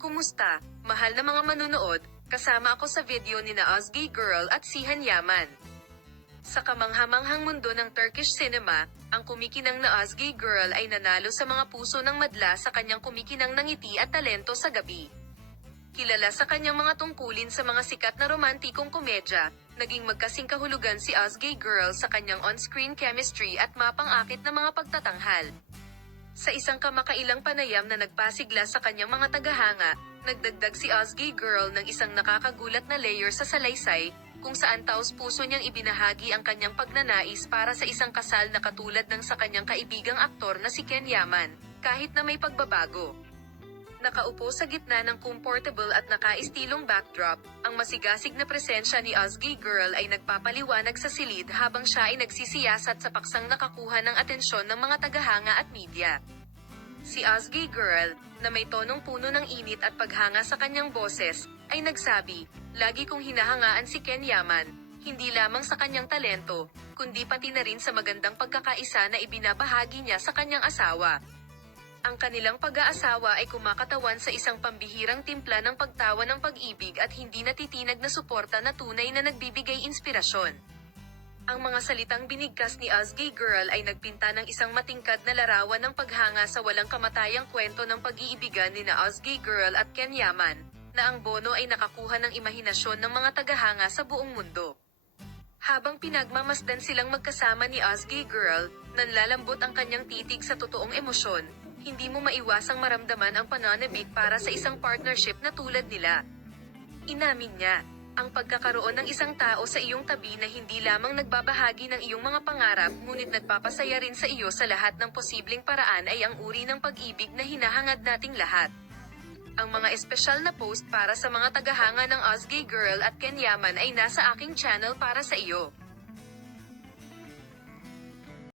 Kumusta, mahal na mga manunood, kasama ako sa video ni na Özge Girl at Cihan Yaman. Sa kamanghamanghang mundo ng Turkish cinema, ang kumikinang na Özge Girl ay nanalo sa mga puso ng madla sa kanyang kumikinang na ngiti at talento sa gabi. Kilala sa kanyang mga tungkulin sa mga sikat na romantikong komedya, naging magkasing kahulugan si Özge Girl sa kanyang on-screen chemistry at mapang-akit na mga pagtatanghal. Sa isang kamakailang panayam na nagpasigla sa kanyang mga tagahanga, nagdagdag si Özge Girl ng isang nakakagulat na layer sa salaysay, kung saan taos-puso niyang ibinahagi ang kanyang pagnanais para sa isang kasal na katulad ng sa kanyang kaibigang aktor na si Ken Yaman, kahit na may pagbabago. Nakaupo sa gitna ng comfortable at nakaistilong backdrop, ang masigasig na presensya ni Özge Girl ay nagpapaliwanag sa silid habang siya ay nagsisiyasat sa paksang nakakuha ng atensyon ng mga tagahanga at media. Si Özge Girl, na may tonong puno ng init at paghanga sa kanyang boses, ay nagsabi, "Lagi kong hinahangaan si Ken Yaman, hindi lamang sa kanyang talento, kundi pati na rin sa magandang pagkakaisa na ibinabahagi niya sa kanyang asawa." Ang kanilang pag-aasawa ay kumakatawan sa isang pambihirang timpla ng pagtawa ng pag-ibig at hindi natitinag na suporta na tunay na nagbibigay inspirasyon. Ang mga salitang binigkas ni Özge Girl ay nagpinta ng isang matingkad na larawan ng paghanga sa walang kamatayang kwento ng pag-iibigan ni na Özge Girl at Ken Yaman, na ang bono ay nakakuha ng imahinasyon ng mga tagahanga sa buong mundo. Habang pinagmamasdan silang magkasama ni Özge Girl, nanlalambot ang kanyang titig sa totoong emosyon, hindi mo maiwasang maramdaman ang pananabik para sa isang partnership na tulad nila. Inamin niya, ang pagkakaroon ng isang tao sa iyong tabi na hindi lamang nagbabahagi ng iyong mga pangarap ngunit nagpapasaya rin sa iyo sa lahat ng posibleng paraan ay ang uri ng pag-ibig na hinahangad nating lahat. Ang mga espesyal na post para sa mga tagahanga ng Özge Girl at Ken Yaman ay nasa aking channel para sa iyo.